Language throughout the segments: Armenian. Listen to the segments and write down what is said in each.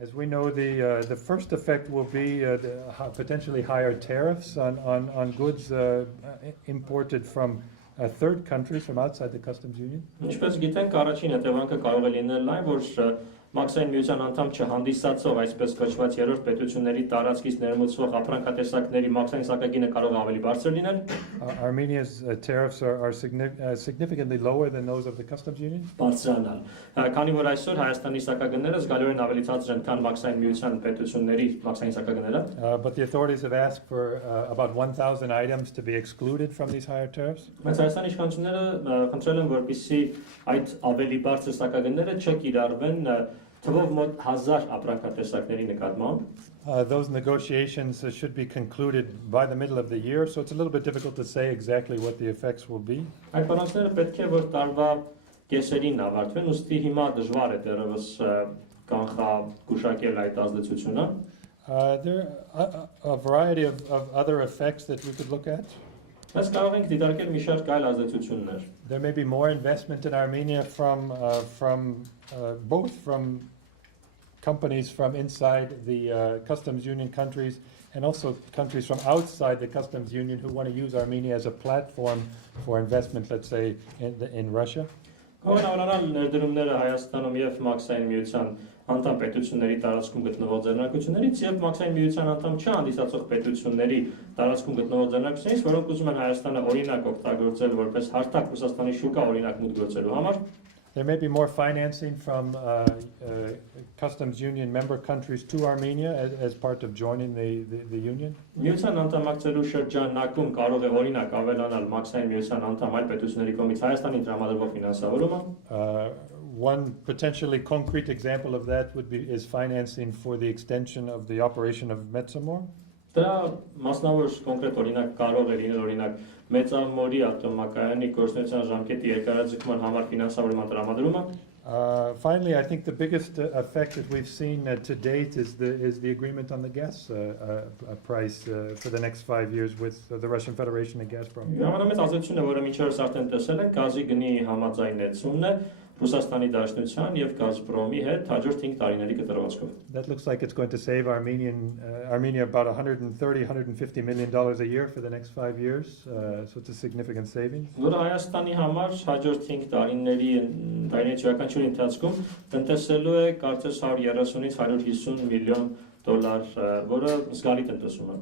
As we know, the first effect will be potentially higher tariffs on goods imported from third countries from outside the customs union. Ինչպես գիտենք, առաջին հետևանքը կարող է լինել այն, որ Մաքսային միության անդամ չհանդիսացող այսպես կոչված երրորդ պետությունների տարածքից ներմուծվող ապրանքատեսակների մաքսային սակագինը կարող է ավելի բարձր լինել. Armenia's tariffs are significantly lower than those of the customs union. Բարձրանալ. Քանի որ այսօր Հայաստանի սակագները զգալիորեն ավելի ցածր են, քան Մաքսային միության պետությունների մաքսային սակագները. But the authorities have asked for about 1,000 items to be excluded from these higher tariffs. Բայց Հայաստանի իշխանությունները խնդրել են, որպեսզի այդ ավելի բարձր սակագները չկիրառվեն թվով մոտ 1000 ապրանքատեսակների նկատմամբ. Those negotiations should be concluded by the middle of the year, so it's a little bit difficult to say exactly what the effects will be. Այդ բանակները պետք է որ տարվա կեսերին ավարտվեն, ուստի հիմա դժվար է դեռևս կանխա գուշակել այդ ազդեցությունը. There are a variety of other effects that we could look at. Mēs կարող ենք դիտարկել մի շարք այլ ազդեցություններ. There may be more investment in Armenia from both from companies from inside the customs union countries and also countries from outside the customs union who want to use Armenia as a platform for investment, let's say, in Russia. Կարող են ավելանալ ներդրումները Հայաստանում եւ Մաքսային միության անդամ պետությունների տարածքում գտնվող ձեռնարկություններից եւ Մաքսային միության անդամ չհանդիսացող պետությունների տարածքում գտնվող ձեռնարկություններից, որոնք ուզում են Հայաստանը օրինակ օգտագործել որպես հարթակ Ռուսաստանի շուկա օրինակ մուտք գործելու համար. There may be more financing from customs union member countries to Armenia as part of joining the union. Միության անդամակցելու շրջանակում կարող է օրինակ ավելանալ Մաքսային միության անդամ այլ պետությունների կողմից Հայաստանին տրամադրվող ֆինանսավորումը. One potentially concrete example of that is financing for the extension of the operation of Metsamor. Դրա մասնավոր կոնկրետ օրինակ կարող է լինել օրինակ Մեծամորի ատոմակայանի գործունեության ժամկետի երկարաձգման համար ֆինանսավորման տրամադրումը. Finally, I think the biggest effect that we've seen to date is the agreement on the gas price for the next 5 years with the Russian Federation and Gazprom. Ամենամեծ ազդեցությունը, որը մինչև արդեն տեսել են, գազի գնի համաձայնեցումն է Ռուսաստանի Դաշնության եւ Gazprom-ի հետ հաջորդ 5 տարիների կտրվածքով. That looks like it's going to save Armenia about $150 million a year for the next 5 years, so it's a significant saving. Որը Հայաստանի համար հաջորդ 5 տարիների յուրաքանչյուր ընթացքում տնտեսելու է կարծես 130-ից 150 միլիոն դոլար, որը զգալի տնտեսում է.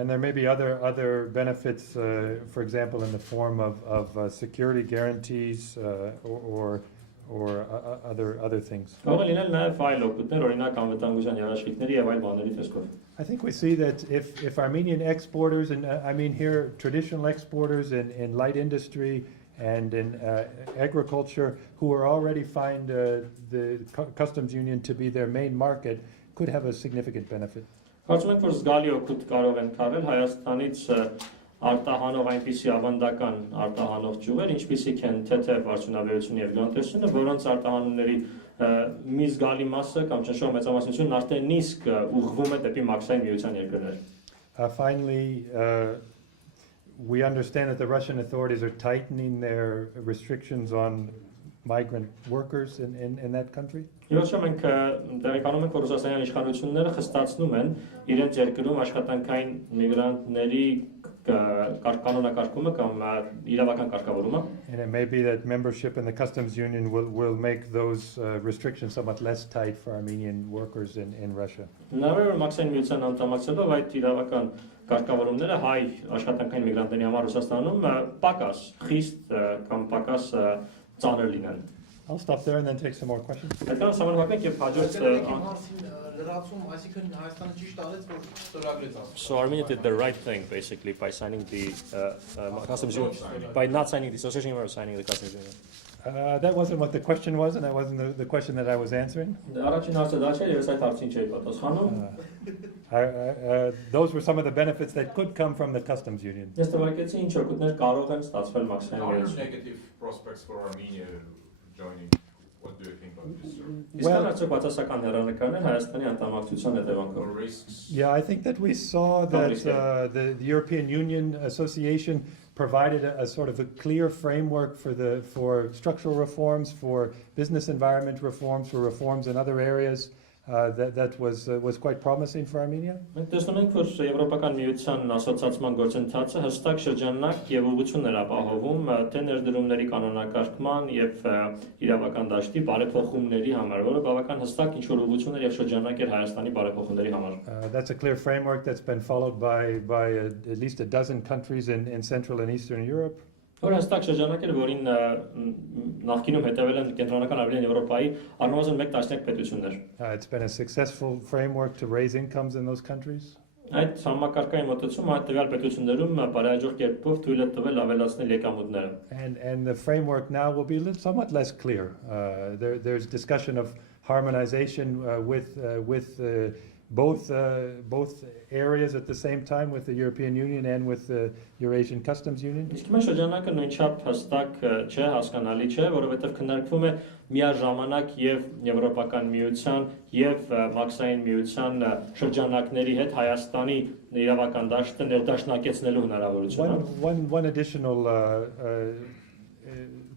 And there may be other benefits, for example, in the form of security guarantees or other things. Կարող է լինել նաև այլ օգուտներ, օրինակ անվտանգության երաշխիքների եւ այլ բաների տեսքով. I think we see that if Armenian exporters, and I mean here traditional exporters in light industry and in agriculture, who are already find the customs union to be their main market, could have a significant benefit. Կարծում ենք, որ զգալի օգուտ կարող են քաղել Հայաստանից արտահանող այնպիսի ավանդական արտահանող ճյուղեր, ինչպիսիք են թեթև արդյունաբերությունը եւ գյուղատնտեսությունը, որոնց արտահանումների մի զգալի մասը կամ ճնշող մեծամասնությունն արդեն իսկ ուղղվում է դեպի Մաքսային միության երկրներ. Finally, we understand that the Russian authorities are tightening their restrictions on migrant workers in that country. Իրոք մենք տեղեկանում ենք, որ ռուսաստանյան իշխանությունները խստացնում են իրենց երկրում աշխատանքային միգրանտների կանոնակարգումը կամ իրավական կարգավորումը. And it may be that membership in the customs union will make those restrictions somewhat less tight for Armenian workers in Russia. Նավեր Մաքսային միության անդամակցելով այդ իրավական կարգավորումները հայ աշխատանքային միգրանտների համար Ռուսաստանում պակաս խիստ կամ պակաસ ծանր լինեն. I'll stop there and then take some more questions. Այդքան համարվենք եւ հաջորդ So Armenia did the right thing basically by signing the customs union, by not signing the association or signing the customs union. That wasn't what the question was, and that wasn't the question that I was answering. Those were some of the benefits that could come from the customs union. Negative prospects for Armenia joining. What do you think about this? Yeah, I think that we saw that the European Union Association provided a sort of a clear framework for structural reforms, for business environment reforms, for reforms in other areas that was quite promising for Armenia. Մենք տեսնում ենք, որ Եվրոպական միության ասոցացման գործընթացը հստակ շրջանակ եւ ուղղություն էր ապահովում թե ներդրումների կանոնակարգման եւ իրավական դաշտի բարեփոխումների համար, որը բավական հստակ ինչ որ ուղղություն էր եւ շրջանակ էր Հայաստանի բարեփոխումների համար։ That's a clear framework that's been followed by at least a dozen countries in Central and Eastern Europe. Որ հստակ շրջանակ էր, որին նախկինում հետևել են կենտրոնական Արմենիան Եվրոպայի առնվազն 1 տասնյակ պետություններ։ It's been a successful framework to raise incomes in those countries. Այդ համակարգային մոտեցումը այդ տվյալ պետություններում բարեհաջող կերպով թույլ է տվել ավելացնել եկամուտները։ And the framework now will be somewhat less clear. There's discussion of harmonization with both areas at the same time, with the European Union and with the Eurasian Customs Union. Իսկ մեր շրջանակը նույնչափ հստակ չէ, հասկանալի չէ, որովհետև քննարկվում է միաժամանակ եւ Եվրոպական միության եւ Մաքսային միության շրջանակների հետ Հայաստանի իրավական դաշտը ներդաշնակեցնելու հնարավորությունը։ One additional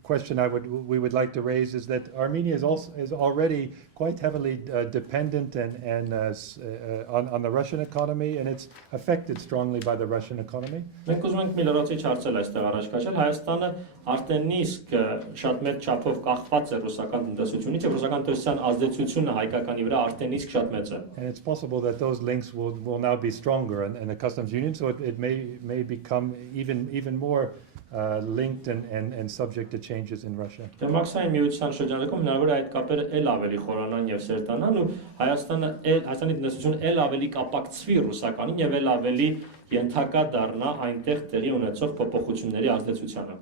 question we would like to raise is that Armenia is already quite heavily dependent and on the Russian economy, and it's affected strongly by the Russian economy. Մենք ուզում ենք մի լրացիչ հարցել այստեղ առաջ քաշել։ Հայաստանը արդեն իսկ շատ մեծ չափով կախված է ռուսական տնտեսությունից, եւ ռուսական տնտեսության ազդեցությունը հայկականի վրա արդեն իսկ շատ մեծ է։ And it's possible that those links will now be stronger in the customs union, so it may become even more linked and subject to changes in Russia. Մաքսային միության շրջանակում հնարավոր է այդ կապերը ել ավելի խորանան եւ սերտանան ու Հայաստանի տնտեսությունը ել ավելի կապակցվի ռուսականին եւ ել ավելի ենթակա դառնա այնտեղ տեղի ունեցող փոփոխությունների ազդեցությանը։